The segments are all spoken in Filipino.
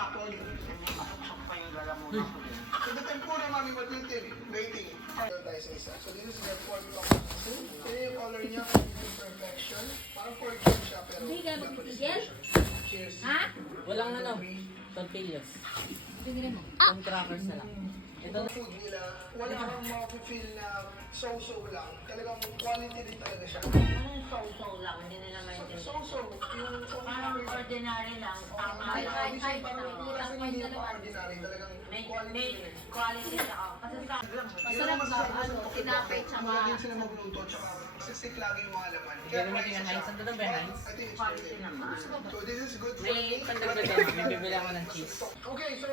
hapon. Hindi masuksok pa yung lalamunan ko din. So the tempura, mami, what do you think? Rating. Meron tayo sa isa. So this is the pork tofu. Ito yung color niya, perfection. Parang pork chop siya, pero Hindi ka magpipigil? cheers. Ha? Walang ano, tortillas. Pigilin mo. Yung crackers na lang. Ito Ito food nila, wala kang makapifeel na so-so lang. Talagang quality din talaga siya. Ano yung so-so lang? Hindi nila maintindihan. So-so, yung Parang ordinary lang. Tama Ay, lang. ay, ay. parang mura sa hindi pa ordinary. Talagang May quality din eh. quality siya. Kasi sa Masarap ba? Ano, tinapay tsaka... Magaling sila magluto, tsaka masisik lagi yung mga laman. Kaya naman yung Heinz. Ang doon ba yung Heinz? I think it's quality worth it. naman. So this is good for May me. pandagdagan. May bibili ako ng cheese. Okay, so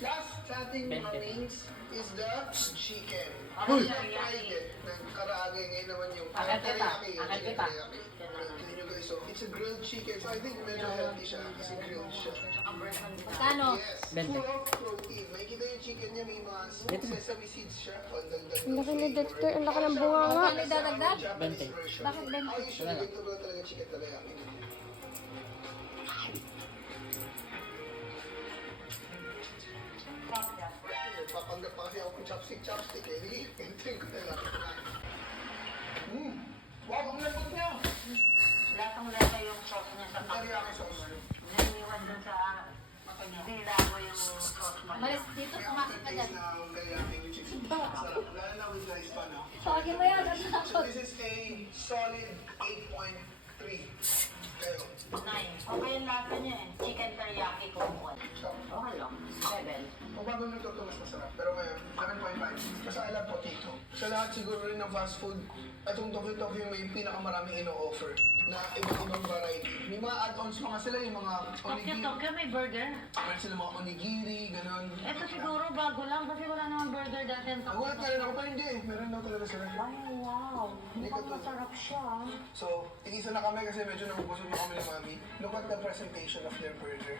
last sa ating mga wings is the chicken. Ako Uy! teriyaki. Fried it. Nagkaraage ngayon naman yung Akal kita. teriyaki. Yung Akal kita. teriyaki. Tingnan nyo guys, so it's a grilled chicken. So I think medyo healthy siya kasi grilled siya. Magkano? Yes, 20. full of protein. Makikita yung chicken niya, may mga sesame seeds siya. Ang laki ni Dexter, ang laki ng bunga nga. Magkano dadagdag? 20. Bakit 20? Ay, usually ganito ba talaga chicken teriyaki? Papanggap pa kasi ako ng chopstick eh. Hindi, pintin ko na lang. Wow, ang lambot niya! Latang-lata yung sauce niya sa Teriyaki sauce. Naniwan dun sa dila ko yung sauce mo. Malis dito, pumasok ka dyan. Taste ng teriyaki with chicken. Sarap. Lalo na with rice pa, no? Tawagin mo yan. So this is a solid 8.3. Pero, 9. Okay yung lasa niya eh. Chicken teriyaki kumon. Okay lang. 7. kung bago nito ito mas masarap. Pero ngayon, 7.5. Kasi I love potato. Sa lahat siguro rin ng fast food, itong Tokyo may pinakamaraming ino-offer na iba't-ibang variety. May mga add-ons pa nga sila, yung mga onigiri. Tokyo may burger. Meron sila mga onigiri, ganun. Ito siguro bago lang kasi wala namang burger dati ang Nagulat na rin ako, pero hindi eh. Meron daw talaga sila. Ay, wow. Mukhang masarap siya. So, tigisa na kami kasi medyo nabubusog na kami ni Mami. Look at the presentation of their burger.